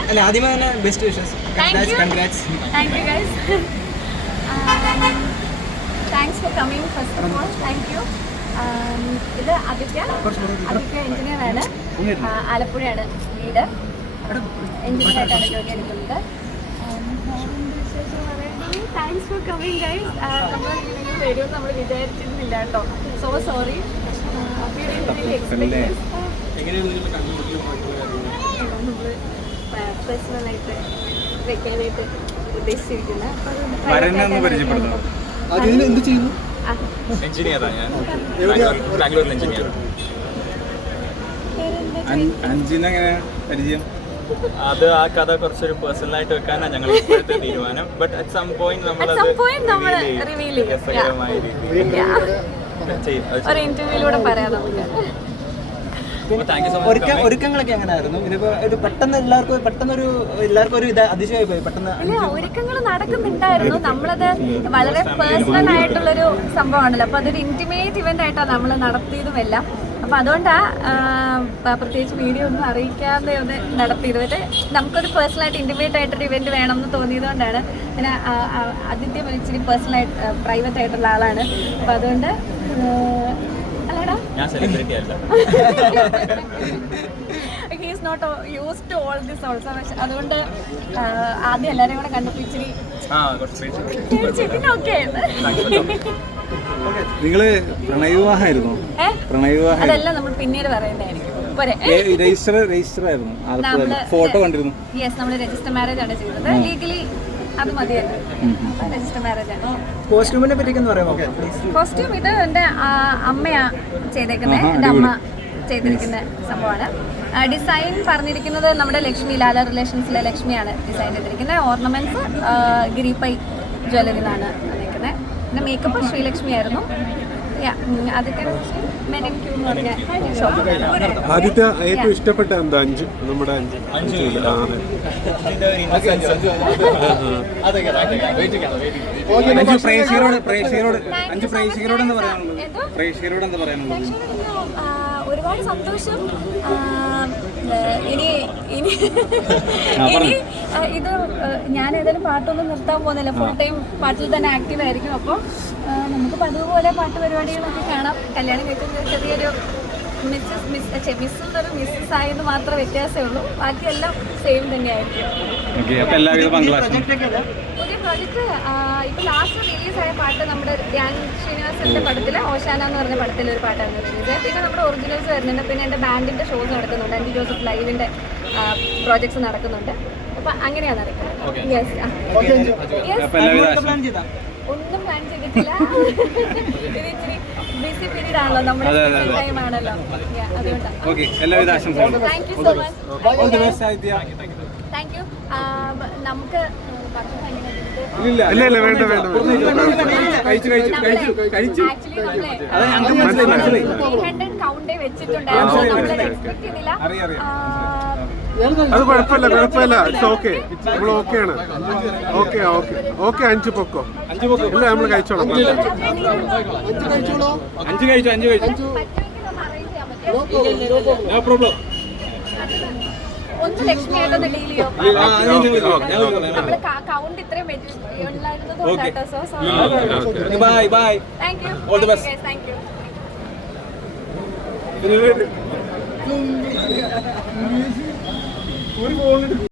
അല്ല ആദ്യമേ തന്നെ best wishes congrats thank you guys thanks for coming first of all thank you ഇത് Aditya. Aditya engineer ആണ്. ആ, ആലപ്പുഴയാണ് വീട് എഞ്ചിനീയറായിട്ടാണ് ജോലി എടുക്കുന്നത്. താങ്ക്സ് ഫോർ കമ്മിങ് ഗൈസ് നമ്മൾ വരും നമ്മൾ വിചാരിച്ചിരുന്നില്ല കേട്ടോ. സോ സോറി നമ്മൾ പേഴ്സണലായിട്ട് വെക്കാനായിട്ട് ഉദ്ദേശിച്ചിരിക്കുന്നത്. അപ്പോൾ അത് എന്ത് ചെയ്യുന്നു? ആ, എഞ്ചിനീയറാണ് ഞാൻ. ബാംഗ്ലൂർ- ബാംഗ്ലൂരിൽ എഞ്ചിനീയർ. പേരെന്താ? അഞ്ചിന് എങ്ങനെ പരിചയം? അത് ആ കഥ കുറച്ചൊരു പേഴ്സണൽ ആയിട്ട് വെക്കാനാണ് ഞങ്ങൾ ഇപ്പോഴത്തെ തീരുമാനം. ബട്ട് അറ്റ് സം പോയിന്റ് നമ്മൾ. രസകരമായ രീതിയിൽ. ചെയ്യും. ഒരു ഇന്റർവ്യൂയിലൂടെ പറയാം നമുക്ക് താങ്ക് യു സോ ഒരുക്ക മച്ച് ഒരുക്കങ്ങളൊക്കെ എങ്ങനെ ആയിരുന്നു ഇതിപ്പോ ഒരു പെട്ടെന്ന് എല്ലാവർക്കും പെട്ടെന്ന് ഒരു എല്ലാവർക്കും ഒരു ഇത് അതിശയമായി പോയി. പെട്ടെന്ന് ഇല്ല ഒരുക്കങ്ങൾ നടക്കുന്നുണ്ടായിരുന്നു. നമ്മളത് വളരെ പേഴ്സണൽ ആയിട്ടുള്ളൊരു സംഭവമാണല്ലോ. അപ്പൊ അതൊരു ഇന്റിമേറ്റ് ഇവന്റ് ആയിട്ടാണ് നമ്മൾ നടത്തിയതുമെല്ലാം അപ്പൊ അതുകൊണ്ടാ പ്രത്യേകിച്ച് വീഡിയോ ഒന്നും അറിയിക്കാതെ ഒന്ന് നടത്തിയത്. പക്ഷേ നമുക്കൊരു പേഴ്സണലായിട്ട് ഇന്റിമേറ്റ് ആയിട്ടൊരു ഇവന്റ് വേണം എന്ന് തോന്നിയത് കൊണ്ടാണ് പിന്നെ ആദിത്യം ഇച്ചിരി പേഴ്സണലായിട്ട് പ്രൈവറ്റ് ആയിട്ടുള്ള ആളാണ്. അപ്പൊ അതുകൊണ്ട് ഞാൻ സെലിബ്രിറ്റി അല്ല. He's not used to all this also പക്ഷെ അതുകൊണ്ട് ആ, ആദ്യം എല്ലാവരെയും കൂടെ കണ്ടപ്പോൾ ഇച്ചിരി ആ കുറച്ച് പേര് പേടിച്ച് പിന്നെ ഓക്കെ നിങ്ങൾ പ്രണയവിവാഹായിരുന്നു പ്രണയവിവാഹം അതെല്ലാം നമ്മൾ പിന്നീട് പറയുന്നതായിരിക്കും പോരെ. രജിസ്റ്റർ രജിസ്റ്റർ ആയിരുന്നു. ഫോട്ടോ കണ്ടിരുന്നു. യെസ് നമ്മൾ രജിസ്റ്റർ മാരേജ് ആണ് ചെയ്തത്. ലീഗലി അത് മതിയല്ലോ? രജിസ്റ്റർ മാരേജ് ആണ്. കോസ്റ്റ്യൂമിനെ പറ്റിയൊക്കെ പറയാമോ? കോസ്റ്റ്യൂം ഇത് എന്റെ അമ്മയാ ചെയ്തേക്കുന്നത് എന്റെ അമ്മ ചെയ്തിരിക്കുന്ന സംഭവമാണ്. ഡിസൈൻ പറഞ്ഞിരിക്കുന്നത് നമ്മുടെ ലക്ഷ്മി ലാല റിലേഷൻസിലെ ലക്ഷ്മിയാണ് ഡിസൈൻ ചെയ്തിരിക്കുന്നത്. ഓർണമെന്റ്സ് ഗിരിപ്പൈ ജ്വല്ലറിന്നാണ് വന്നിരിക്കുന്നത് പിന്നെ മേക്കപ്പ് ശ്രീലക്ഷ്മി ആയിരുന്നു. ആദ്യത്തെ ഏറ്റവും ഇഷ്ടപ്പെട്ട എന്താ? അഞ്ച് നമ്മുടെ അഞ്ച്. അഞ്ചു പ്രേക്ഷകരോട് പ്രേക്ഷകരോട് അഞ്ച് പ്രേക്ഷകരോട് എന്താ? പറയാനുള്ളത്? പ്രേക്ഷകരോട് എന്താ പറയാനുള്ളത് ഒരുപാട് സന്തോഷം. ഇനി ഇനി ഇനി ഇത് ഞാൻ ഏതായാലും പാട്ടൊന്നും നിർത്താൻ പോകുന്നില്ല. ഫുൾ ടൈം പാട്ടിൽ തന്നെ ആക്റ്റീവ് ആയിരിക്കും. അപ്പോൾ നമുക്ക് പതിവ് പോലെ പാട്ട് പരിപാടികളൊക്കെ കാണാം. കല്യാണം കഴിക്കുന്ന ചെറിയൊരു മിസ്സസ് മിസ് മിസ് എന്നൊരു മിസ്സസ് ആയെന്ന് മാത്രം വ്യത്യാസമേ ഉള്ളൂ. ബാക്കിയെല്ലാം സെയിം തന്നെയായിരിക്കും. എല്ലാവിധ പ്രോജക്റ്റ് ഇപ്പൊ ലാസ്റ്റ് റിലീസായ പാട്ട് നമ്മുടെ ധ്യാൻ ശ്രീനിവാസന്റെ പടത്തിൽ ഓശാന എന്ന് പറഞ്ഞ പടത്തിൽ ഒരു പാട്ടാണ് റിലീസ് പിന്നെ നമ്മുടെ ഒറിജിനൽസ് വരുന്നുണ്ട്. പിന്നെ എന്റെ ബാൻഡിന്റെ ഷോസ് നടക്കുന്നുണ്ട്. ആന്റി ജോസഫ് ലൈവിന്റെ പ്രോജക്ട്സ് നടക്കുന്നുണ്ട്. അപ്പൊ അങ്ങനെയാണ് അറിയിക്കുന്നത്. ഒന്നും പ്ലാൻ ചെയ്തിട്ടില്ല. ഇത് ഇച്ചിരി ബിസി പീരീഡ് ആണല്ലോ. നമ്മുടെ. ടൈം ആണല്ലോ. Yeah, അതുകൊണ്ടാണ് ഓക്കെ എല്ലാവിധ ആശംസകളും. Thank you so much all the best Aditya. Thank you നമുക്ക് ഇല്ല ഇല്ല വേണ്ട വേണ്ട വേണ്ട. കഴിച്ചു കഴിച്ചു കഴിച്ചു കഴിച്ചു. അത് ഞങ്ങൾക്ക് മനസ്സിലായി. അത് കുഴപ്പമില്ല കുഴപ്പമില്ല. ഇറ്റ്സ് ഓക്കെ നമ്മൾ ഓക്കെ ആണ്. ഓക്കെ ഓക്കെ ഓക്കെ അഞ്ച് പൊക്കോ. ഇല്ല നമ്മൾ കഴിച്ചോളാം. അഞ്ച് കഴിച്ചു? അഞ്ച് കഴിച്ചു? നോ പ്രോബ്ലം ഒന്ന് ലക്ഷ്മിയായിട്ടൊന്ന് ഡീൽ ചെയ്യും നമ്മൾ കൗണ്ട് ഇത്രയും ഉള്ളായിരുന്നത് കൊണ്ടാട്ടോ so sorry bye bye thank you All the best. Thank you